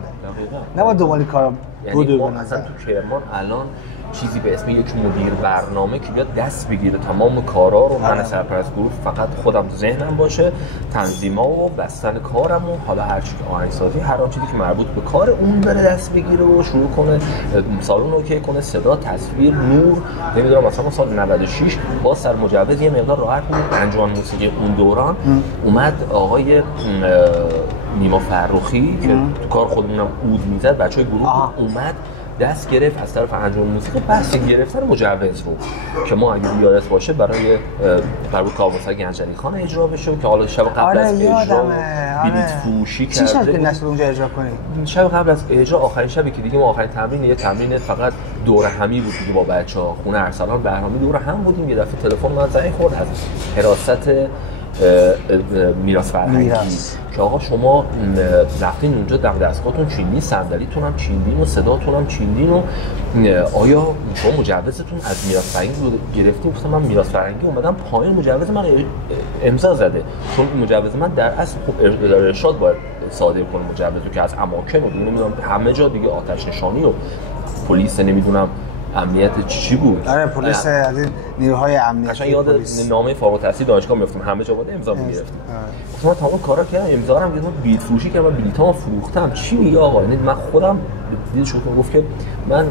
نه با دنبال کارا یعنی ما مثلا تو کرمان الان چیزی به اسم یک مدیر برنامه که بیاد دست بگیره تمام کارا رو، من سرپرست گروه فقط خودم تو ذهنم باشه، تنظیما و بستن کارم و حالا هر چی که آهنگسازی، هر چیزی که مربوط به کار اون بره دست بگیره و شروع کنه سالن اوکی کنه، صدا، تصویر، نور، نمیدونم مثلا سال 96 با سر مجوز یه مقدار راحت بود. انجمن موسیقی اون دوران اومد آقای نیما فرخی که تو کار خودمونم عود میزد، بچهای گروه اومد دست گرفت از طرف انجمن موسیقی بحث گرفتن مجوز رو که ما اگه یادت باشه برای کاووسا گنجلی خان اجرا بشه که حالا شب قبل از اجرا بلیط فروشی کرده. چی شد که نشد اونجا اجرا کنیم؟ شب قبل از اجرا آخرین شبی که دیگه ما آخرین تمرین یه تمرین فقط دوره همی بود دیگه با بچه‌ها، خونه ارسلان بهرامی دوره هم بودیم. یه دفعه تلفن من زنگ خورد از حراست میراث فرهنگی که آقا شما رفتین اونجا دم دستگاهتون چیندین، صندلیتون هم چیندین و صداتون هم چیندین و آیا شما مجوزتون از میراث فرهنگی گرفتین؟ گفتم من میراث فرهنگی اومدم پایین مجوز من امضا زده، چون مجوز من در اصل خب ارشاد باید صادر کنه مجوزو که از اماکن و نمیدونم همه جا دیگه آتش نشانی و پلیس نمیدونم امنیت چی بود؟ آره پلیس از این نیروهای امنیتی. قشنگ یاد نامه فارغ التحصیل دانشگاه میافتم، همه جا باید امضا میگرفتم. ما تمام کارا کردم، امضا رو هم گرفتم، بلیط فروشی کردم، بلیطامو فروختم. چی میگه آقا؟ یعنی من خودم دیدش گفت که من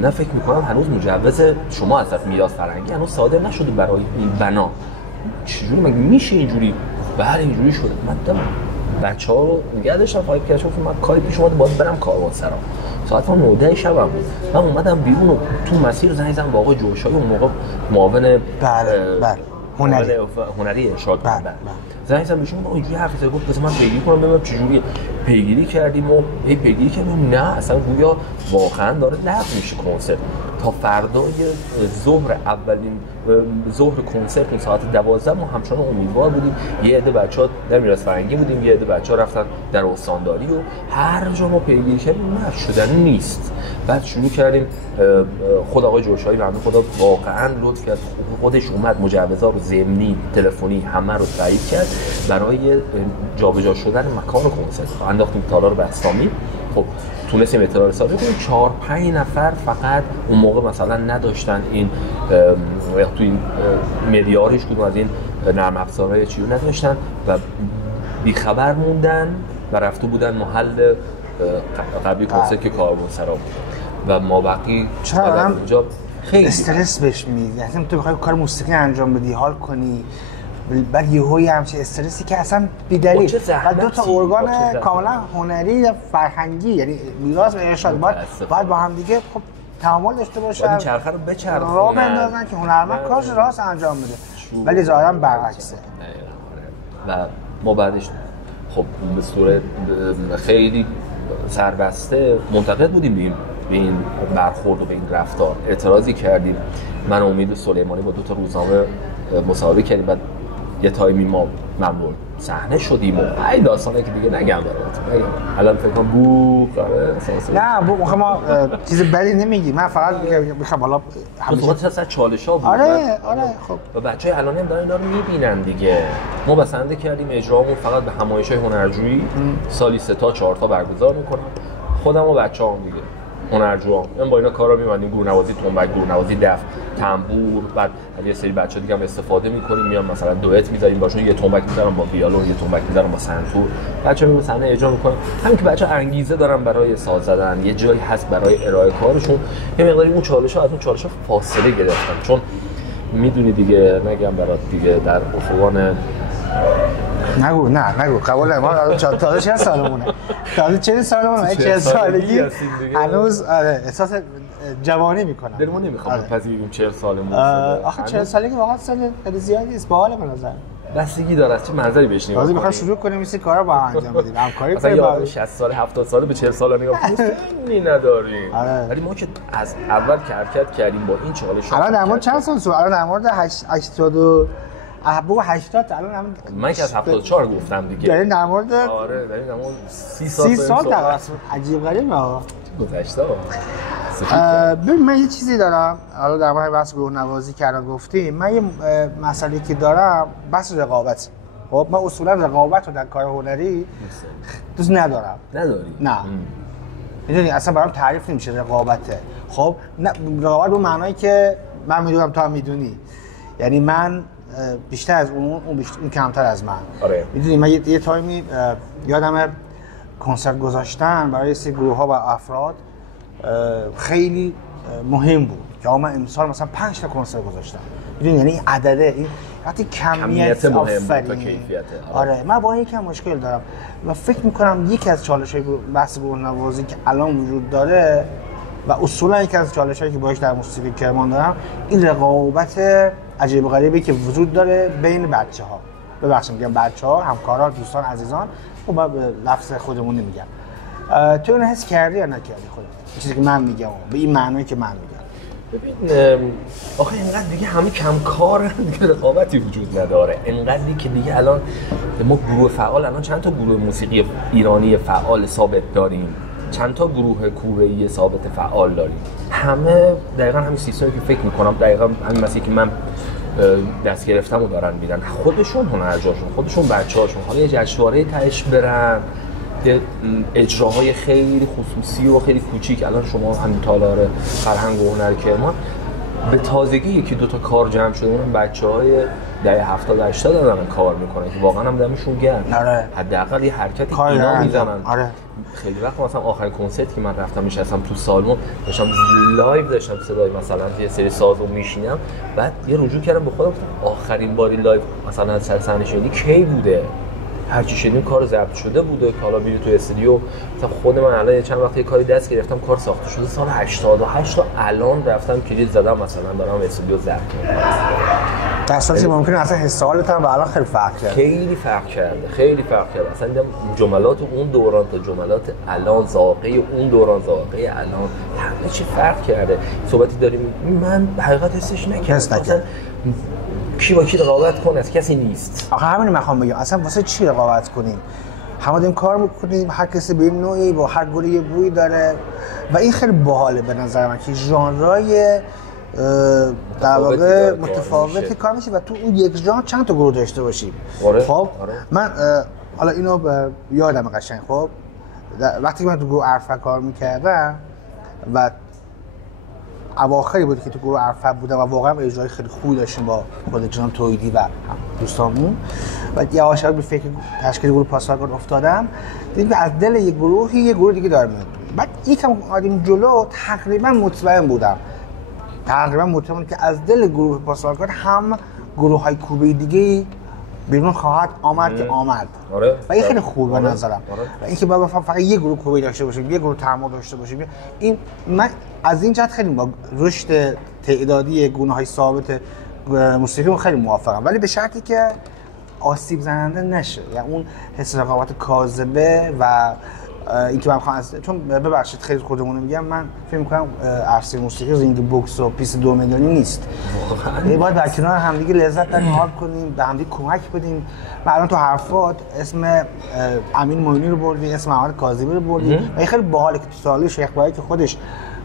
نه فکر می‌کنم هنوز مجوز شما از میراث فرهنگی هنوز صادر نشده برای این بنا. چجوری مگه میشه اینجوری؟ بله اینجوری شده. من دادم بچه‌ها رو نگه داشتم، فایت کردم، من کاری پیش اومد باید برم کاروانسرا. ساعت 9 شبم بود. من اومدم بیرون و تو مسیر زنگ زدم با آقای جوشایی، اون موقع معاون هنری ارشاد بود. زنگ زدم بهشون گفتم اینجوری حرف زد، گفت بذار من پیگیری کنم ببینم چجوریه. پیگیری کردیم و پیگیری کردیم نه اصلا گویا واقعا داره لغو میشه کنسرت. تا فردای ظهر اولین ظهر کنسرت اون ساعت 12 ما همچنان امیدوار بودیم. یه عده بچه‌ها در میراث فرهنگی بودیم، یه عده بچه‌ها رفتن در استانداری و هر جا ما پیگیری کردیم نه شدن نیست. بعد شروع کردیم، خود آقای جوشایی بنده خدا واقعا لطف کرد، خودش اومد مجوزا رو ضمنی تلفنی همه رو تایید کرد برای جابجا شدن مکان کنسرت. انداختیم تالار بسطامی. خب تونستیم اطلاع رسانی کنیم. 4-5 نفر فقط اون موقع مثلا نداشتن این تو این میلیاردش کدوم از این نرم افزارهای چیو نداشتن و بیخبر موندن و رفته بودن محل قبلی کنسرت که کاروانسرا بود و ما باقی اونجا خیلی استرس بهش میاد. یعنی تو بخوای کار موسیقی انجام بدی، حال کنی، بعد یهویی همچین استرسی که اصلا بی‌دلیل. بعد دو تا ارگان کاملا هنری یا فرهنگی، یعنی میراث و ارشاد باید با هم دیگه خب تعامل داشته باشن، این چرخه رو بچرخونن، راه بندازن که هنرمند کارش راست انجام بده. ولی ظاهرا برعکسه. و ما بعدش خب به صورت خیلی سربسته منتقد بودیم به این برخورد و به این رفتار. اعتراضی کردیم. من امید سلیمانی با 2 تا روزنامه مصاحبه کردیم. بعد یه تایمی ما ممنون صحنه شدیم و این داستانه که دیگه نگم برات. الان فکر کنم نه ما چیز بدی نمیگی. من فقط میخوام حالا همون از چالش‌ها بود. آره خب و بچه‌های الان هم دارن اینا رو می‌بینن دیگه. ما بسنده کردیم اجرامون فقط به همایش‌های هنرجویی سالی 3 تا 4 تا برگزار می‌کنم. خودم و بچه‌هام دیگه هنرجوام با اینا کارا می‌بندیم. گورنوازی تنبک، گورنوازی دف، تنبور. بعد یه سری بچه‌ها دیگه هم استفاده می‌کنیم، میان مثلا دوئت می‌ذاریم باشون، یه تنبک می‌ذارم با ویولون، یه تنبک می‌ذارم با سنتور. بچه‌ها میرن صحنه اجرا می‌کنن. همین که بچه‌ها انگیزه دارن برای ساز زدن، یه جایی هست برای ارائه کارشون. یه مقداری اون چالش‌ها از اون چالش‌ها فاصله گرفتن، چون میدونی دیگه نگم برات دیگه در افقان نگو قبول ما تازه 40 سالمونه. تازه 40 سالمونه. 40 سالگی هنوز احساس جوانی میکنم. دلمون نمیخوام بپذیریم 40 سالمون. آخه 40 سالگی واقعا سن خیلی زیادی است. باحال به نظر. بستگی داره از چه منظری بهش نگاه کنیم. میخوام شروع کنیم این کارا با هم انجام بدیم. همکاری کنیم. مثلا 60 سال 70 ساله به 40 سال نگاه کنیم نداریم. ولی ما که از اول حرکت کردیم با این چالش. الان در مورد چند سال الان در مورد 80 بگو 80 الان من که از 74 گفتم دیگه. یعنی در مورد داریم در مورد 30 سال تقریبا. عجیب غریبه ها. گذشته. ببین من یه چیزی دارم. حالا در مورد بحث گروه‌نوازی که الان گفتیم، من یه مسئله که دارم بحث رقابت. خب من اصولا رقابت رو در کار هنری دوست ندارم. نداری؟ نه. میدونی اصلا برام تعریف نمیشه رقابته. خب نه رقابت به معنایی که من میدونم تو هم میدونی. یعنی من بیشتر از اون کمتر از من. آره. میدونی من یه تایمی یادم کنسرت گذاشتن برای سری گروه‌ها و افراد خیلی مهم بود که من امسال مثلا 5 تا کنسرت گذاشتم. میدونی یعنی عدده این وقتی کمیت مهم بود تا کیفیته. آره من با این یکم مشکل دارم و فکر می‌کنم یکی از چالش‌های بحث گروه‌نوازی که الان وجود داره و اصولا یکی از چالش‌هایی که باهاش در موسیقی کرمان دارم این رقابت عجیب و غریبی که وجود داره بین بچه‌ها. ببخشید میگم بچه‌ها، همکارا، دوستان، عزیزان. خب من به لفظ خودمون نمیگم. تو اینو حس کردی یا نکردی خودت؟ چیزی که من میگم به این معنایی که من میگم. ببین آخه اینقدر دیگه همه کم کارن دیگه رقابتی وجود نداره. اینقدری که دیگه الان ما گروه فعال الان چند تا گروه موسیقی ایرانی فعال ثابت داریم. چند تا گروه کوره‌ای ثابت فعال داریم. همه دقیقاً همین سیستمی که فکر می‌کنم دقیقاً همین مسیری که من دست گرفتم و دارن میدن. خودشون هنرجاشون، خودشون بچه‌هاشون حالا یه جشنواره تهش برن، یه اجراهای خیلی خصوصی و خیلی کوچیک. الان شما همین تالار فرهنگ و هنر کرمان به تازگی یکی دو تا کار جمع شده. اونم بچه‌های دهه 70 80 دارن کار میکنن که واقعا هم دمشون گرم. آره. حداقل یه حرکتی اینا میزنن. آره. خیلی وقت مثلا آخرین کنسرتی که من رفتم نشستم تو سالن داشتم لایو داشتم صدای مثلا یه سری سازو میشینم، بعد یه رجوع کردم به خودم آخرین باری لایو مثلا از سر صحنه شدی کی بوده؟ هرچی شدیم کار ضبط شده بوده که حالا میری تو استودیو. مثلا خود من الان چند وقت یه کاری دست گرفتم کار ساخته شده سال 88 تا الان رفتم کلید زدم مثلا دارم استودیو ضبط می‌کنم. در صورتی ممکنه اصلا حس حالت هم الان خیلی فرق کرده. خیلی فرق کرده اصلا جملات اون دوران تا جملات الان، ذائقه اون دوران ذائقه الان، همه چی فرق کرده. صحبتی داریم من حقیقت حسش نکردم. کی با کی رقابت کنه؟ از کسی نیست. آخه همین میخوام بگم، اصلا واسه چی رقابت کنیم؟ همه داریم کار میکنیم، هر کسی به نوعی با هر گروهی یه بوی داره و این خیلی باحاله به نظر من که ژانرهای در واقع متفاوتی کار میشه و تو اون یک ژانر چند تا گروه داشته باشیم. خب من حالا اینو یادم قشنگ، خب وقتی من تو گروه عرفه کار میکردم و اواخری بود که تو گروه عرفه بودم و واقعا اجرای خیلی خوبی داشتیم با خود جناب توحیدی و دوستامون و یواش یواش به فکر تشکیل گروه پاسارگاد افتادم. دیدم از دل یک گروهی یه گروه دیگه داره میاد. بعد یکم آدم جلو تقریبا مطمئن بودم که از دل گروه پاسارگاد هم گروه‌های کوبه دیگه بیرون خواهد آمد که آمد. و این خیلی خوب به نظرم. و اینکه ما بفهم فقط یه گروه کوبه داشته باشیم، یه گروه ترمال داشته باشیم، این من از این جهت خیلی با رشد تعدادی گونه‌های ثابت موسیقی خیلی موافقم، ولی به شرطی که آسیب زننده نشه. یعنی اون حس رقابت کاذبه و اینکه من خواهم چون ببخشید خیلی خودمون میگم، من فکر می‌کنم عرصه موسیقی رینگ بوکس و پیس 2 میلیونی نیست. باید در کنار همدیگه لذت ببریم، حال کنیم، به همدیگه کمک بدیم. من الان تو حرفات اسم امین معینی رو بردی، اسم محمد کاظمی رو بردی و این خیلی باحاله که تو سالی شیخ بایی که خودش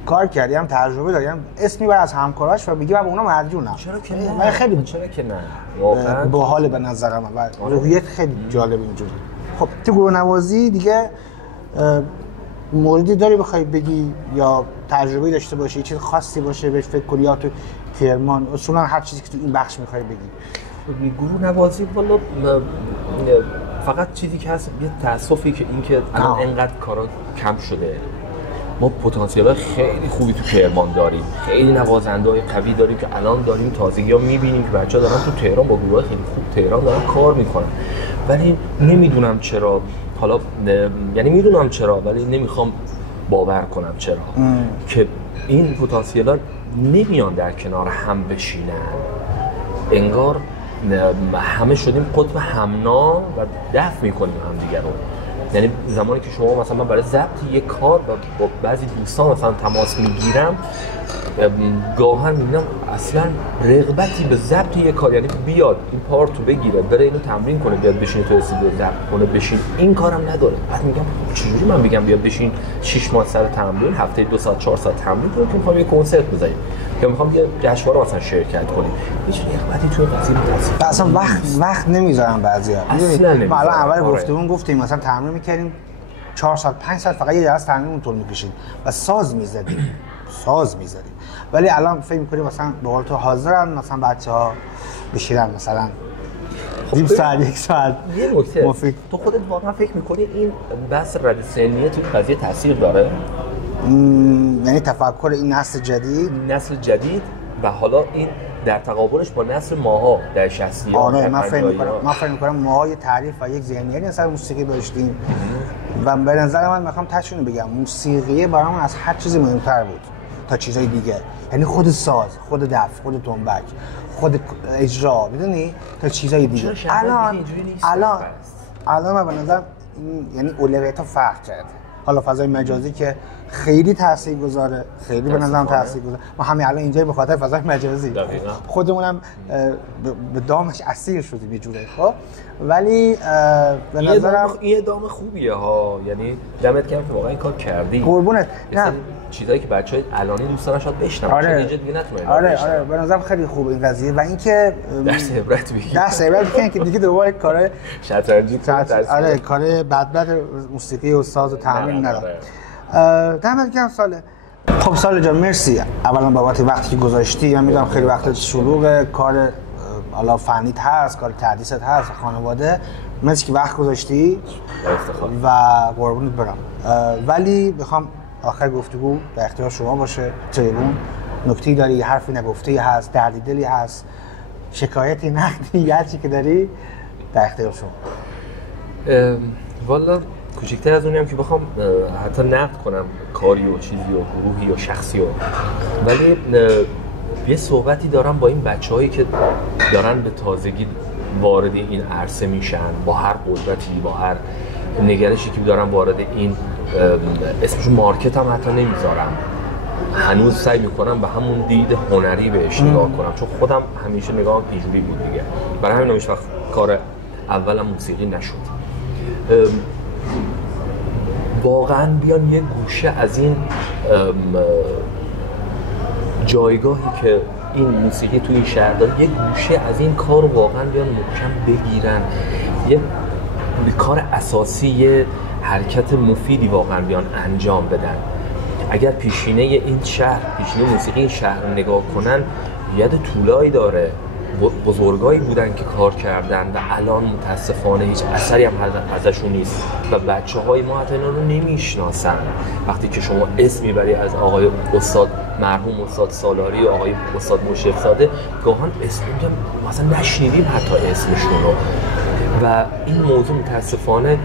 کار کردی، هم تجربه داری، هم اسمی بر از همکاراش و میگه من به اونا مدیونم. چرا که نه؟ واقعا باحاله به نظرم و روحیت خیلی جالب اینجوری. خب تو گروه نوازی دیگه موردی داری بخوای بگی یا تجربه داشته باشی، چیز خاصی باشه بهش فکر کنی یا تو کرمان اصولا هر چیزی که تو این بخش میخوای بگی؟ گروه نوازی والا فقط چیزی که هست یه تأسفی که اینکه الان اینقدر کارا کم شده. ما پتانسیل خیلی خوبی تو کرمان داریم، خیلی نوازنده‌های قوی داریم که الان داریم تازگی‌ها می‌بینیم که بچه‌ها دارن تو تهران با گروه‌های خیلی خوب تهران دارن کار می‌کنن، ولی نمیدونم چرا. حالا یعنی میدونم چرا ولی نمیخوام باور کنم چرا که این پتانسیل‌ها نمیان در کنار هم بشینن. انگار همه شدیم قطب همنا و دفع میکنیم هم دیگه رو. یعنی زمانی که شما مثلا من برای ضبط یک کار با بعضی دوستان مثلا تماس میگیرم، گاهن میبینم اصلا رغبتی به ضبط یک کار، یعنی بیاد این پارتو بگیره بره اینو تمرین کنه، بیاد بشینه تو استودیو ضبط کنه بشین، این کارم نداره. بعد میگم چجوری من بگم بیاد بشین 6 ماه سر تمرین، هفته 2 ساعت 4 ساعت تمرین کنه که میخوام یه کنسرت بزنیم یا میخوام یه جشنواره مثلا شرکت کنیم، هیچ رغبتی توی قضیه نیست. اصلا وقت نمیذارن بعضیا. میدونید ما الان اول گفتیم مثلا تمرین میکردیم 4 ساعت 5 ساعت فقط یه جلسه تمرین طول میکشید و ساز میزدیم ولی الان فکر می‌کنیم مثلا به قول تو حاضرن مثلا بچه‌ها بشینن مثلا نیم ساعت 1 ساعت. یه نکته تو خودت واقعا فکر می‌کنی این بحث رد سنیه توی قضیه تاثیر داره؟ یعنی تفکر این نسل جدید و حالا این در تقابلش با نسل ماها در 60 آره من فکر می‌کنم ماها یه تعریف و یک ذهنیتی از موسیقی داشتیم و به نظر من می‌خوام تشریح بگم موسیقی برامون از هر چیزی مهمتر بود تا چیزای دیگه. یعنی خود ساز، خود دف، خود تنبک، خود اجرا، میدونی، تا چیزای دیگه. الان من به نظر یعنی اولویت فرق کرده. حالا فضای مجازی که خیلی تاثیرگذاره، خیلی به نظرم تاثیرگذاره. ما همین الان اینجا به خاطر فضای مجازی خودمونم به دامش اسیر شدیم یه جوری. خب ولی به نظرم این دام خوبیه ها، یعنی دمت گرم که واقعا این کار کردی. قربونت. نه چیزایی که بچهای الانی دوست دارن شاید بشنون، آره. دیگه نتونن. آره به نظرم خیلی خوبه این قضیه و اینکه درس عبرت میگن که دیگه دوباره کار شطرنجی کار بد موسیقی و ساز و تمرین نداره. دمت گرم ساله. خب ساله جان مرسی اولا بابت وقتی که گذاشتی. من میدونم خیلی وقت شلوغ کار حالا فنیت هست، کار تحدیثت هست، خانواده، مرسی که وقت گذاشتی و قربونت برم. ولی بخوام آخر گفتگو به اختیار شما باشه. تریبون نکته‌ای داری، حرفی نگفته‌ای هست، دردی دلی هست، شکایتی، نقدی، هر چی که داری در اختیار شما. والا کوچیک‌تر از اونی هم که بخوام حتی نقد کنم کاری و چیزی و گروهی و شخصی و، ولی یه صحبتی دارم با این بچه‌هایی که دارن به تازگی وارد این عرصه میشن، با هر قدرتی، با هر نگرشی که دارن وارد این اسمش مارکت هم حتی نمیذارم، هنوز سعی میکنم به همون دید هنری بهش نگاه کنم، چون خودم همیشه نگاهم اینجوری بود دیگه. برای همین هیچ وقت کار اولم موسیقی نشد. واقعا بیان یه گوشه از این جایگاهی که این موسیقی تو این شهر داره، یه گوشه از این کار رو واقعا بیان محکم بگیرن، یه کار اساسی، یه حرکت مفیدی واقعا بیان انجام بدن. اگر پیشینه این شهر، پیشینه موسیقی این شهر رو نگاه کنن، ید طولایی داره، بزرگایی بودن که کار کردن و الان متاسفانه هیچ اثری هم ازشون نیست و بچه‌های ما حتی اینا رو نمیشناسن. وقتی که شما اسم میبری از آقای استاد مرحوم استاد سالاری و آقای استاد مشرف‌زاده، گاهن اسم میگم مثلا نشنیدیم حتی اسمشون رو. و این موضوع متاسفانه،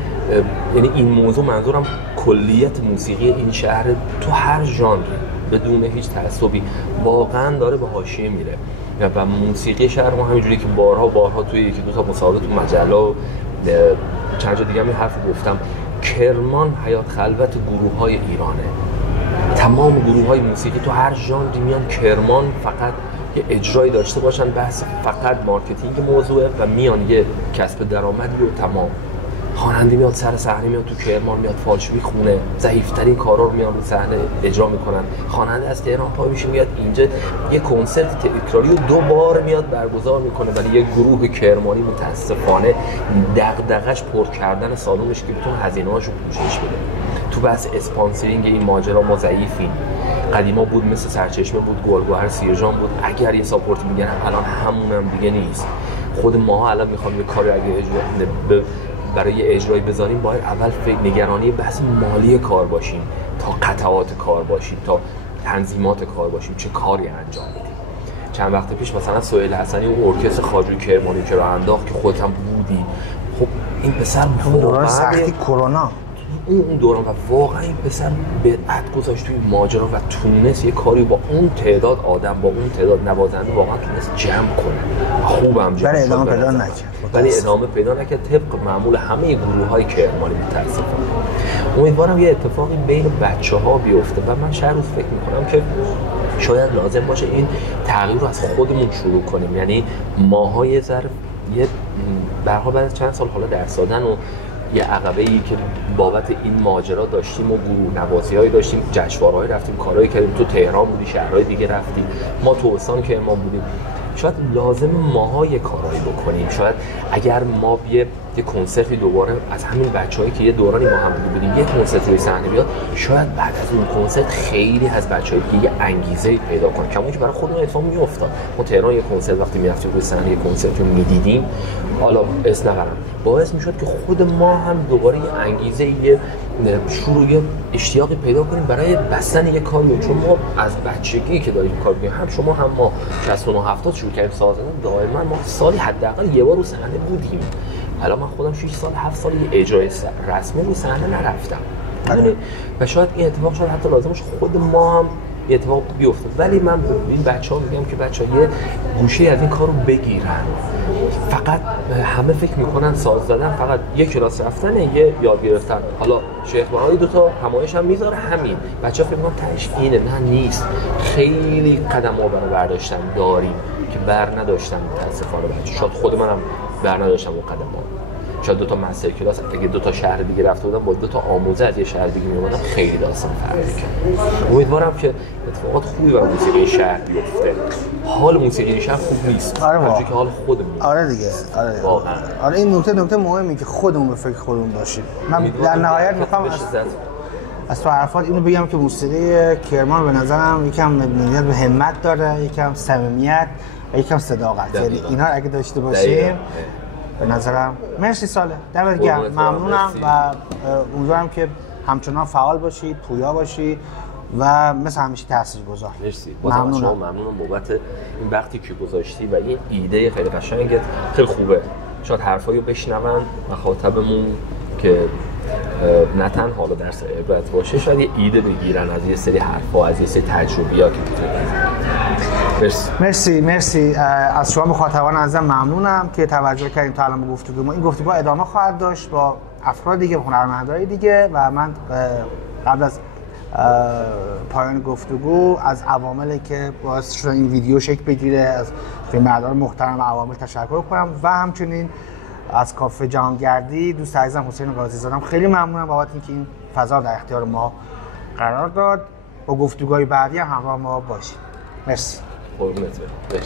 یعنی این موضوع منظورم کلیت موسیقی این شهر تو هر ژانری بدون هیچ تعصبی واقعا داره به حاشیه میره. و موسیقی شهر ما همینجوری که بارها توی یکی دو تا مسابقه تو مجله و چند جا دیگه هم این حرف گفتم، کرمان حیات خلوت گروه‌های ایرانه. تمام گروه‌های موسیقی تو هر ژانری میان کرمان فقط یه اجرایی داشته باشن، بحث فقط مارکتینگ موضوعه و میان یه کسب درآمدی و تمام. خواننده میاد سر صحنه، میاد تو کرمان، میاد فالش میخونه، ضعیف‌ترین کارا رو میان رو صحنه اجرا میکنن. خواننده از تهران پا میشه میاد اینجا یه کنسرت تکراری رو 2 بار میاد برگزار میکنه، ولی یه گروه کرمانی متاسفانه دغدغش پر کردن سالونش که بتونه هزینه‌هاشو پوشش بده. تو بحث اسپانسرینگ این ماجرا ما ضعیفیم. قدیما بود مثل سرچشمه بود، گلگهر سیرجان بود، اگر یه ساپورت میگن الان همونم دیگه نیست. خود ماها الان میخوام یه کاری اگه برای اجرایی بذاریم، باید اول نگرانی بحث مالی کار باشیم، تا قطعات کار باشیم، تا تنظیمات کار باشیم، چه کاری انجام بدیم. چند وقت پیش مثلا سهیل حسنی و ارکستر خواجوی کرمانی که رو انداخت که خودت هم بودی، خب این پسر دوران سختی کرونا، اون دوران و واقعا این پسر بدعت گذاشت توی ماجرا و تونست یه کاری با اون تعداد آدم، با اون تعداد نوازنده واقعا تونست جمع کنه. خوبم جمع ولی ادامه پیدا نکرد. ولی ادامه پیدا نکرد طبق معمول همه گروه‌های کرمانی متأسفانه. امیدوارم یه اتفاقی بین بچه‌ها بیفته و من شهر روز فکر می‌کنم که شاید لازم باشه این تغییر رو از خودمون شروع کنیم. یعنی ماها یه ذره بعد از چند سال حالا درس دادن و یه عقبه‌ای که بابت این ماجرا داشتیم و گروه نوازی‌هایی داشتیم، جشنواره‌ای رفتیم، کارهایی کردیم، تو تهران بودی، شهرهای دیگه رفتیم، ما تو استان کرمان بودیم. شاید لازم ماها یه کارایی بکنیم. شاید اگر ما یه کنسرتی دوباره از همین بچه‌هایی که یه دورانی با هم بودیم، یه کنسرت روی صحنه بیاد، شاید بعد از اون کنسرت خیلی از بچه‌های دیگه یه انگیزه پیدا کنن. کمون که برای خودمون اتفاق میافتاد. ما تهران یه کنسرت وقتی می‌رفتیم روی صحنه یه کنسرت رو می‌دیدیم، حالا اسم نبرم، باعث می‌شد که خود ما هم دوباره یه انگیزه، یه شروع، یه اشتیاقی پیدا کنیم برای بستن یه کاری. چون ما از بچگی که داریم کار می‌کنیم، هم شما هم ما 69 70 شروع کردیم ساز زدن، دائما ما سالی حداقل یه بار رو صحنه بودیم. الان من خودم 6 سال 7 سال یه اجرای رسمی رو صحنه نرفتم. و شاید این اتفاق شاید حتی لازمش خود ما هم یه اتفاق بیفته. ولی من این بچه‌ها میگم که بچه‌ها یه گوشه از این کارو بگیرن. فقط همه فکر میکنن ساز زدن فقط یه کلاس رفتنه، یه یاد گرفتن. حالا شیخ بهایی 2 تا همایش هم میذاره، همین. بچه‌ها فکر میکنن تهش اینه. نه، نیست. خیلی قدم‌ها برای برداشتن داریم که بر نداشتن متأسفانه بچه. شاید خود منم بر نداشتم اون قدم‌ها. شاید 2 تا مستر کلاس اگه 2 تا شهر دیگه رفته بودم، با 2 تا آموزه از یه شهر دیگه میومدم، خیلی داستان فرق می‌کرد. امیدوارم که اتفاقات خوبی برای موسیقی شهر بیفته. حال موسیقی شهر خوب نیست. آره که حال خودمون. آره دیگه. آره. واقعا. آره این نکته مهمی که خودمون به فکر خودمون باشیم. من در نهایت می‌خوام از تو حرفات اینو بگم که موسیقی کرمان به نظرم یکم مبنیت به همت داره، یکم صمیمیت و یکم صداقت. یعنی اینا اگه داشته باشیم به نظرم. مرسی ساله، دمت گرم، ممنونم و امیدوارم که همچنان فعال باشی، پویا باشی و مثل همیشه تاثیرگذار. مرسی. ممنونم بابت این وقتی که گذاشتی و این ایده خیلی قشنگت. خیلی خوبه. شاید حرفایو بشنون مخاطبمون که نه تنها حالا درس عبرت باشه، شاید یه ایده بگیرن از یه سری حرفا، از یه سری تجربیات که مرسی از شما مخاطبان عزیزم ممنونم که توجه کردیم تا الان به گفتگو ما. این گفتگو ادامه خواهد داشت با افراد دیگه، هنرمندای دیگه و من قبل از پایان گفتگو از عواملی که باعث شدن این ویدیو شکل بگیره از فیلمبردار محترم و عوامل تشکر کنم و همچنین از کافه جهانگردی دوست عزیزم حسین قاضی زادم خیلی ممنونم بابت اینکه این فضا در اختیار ما قرار داد. با گفتگوهای بعدی هم همراه ما باشید. مرسی.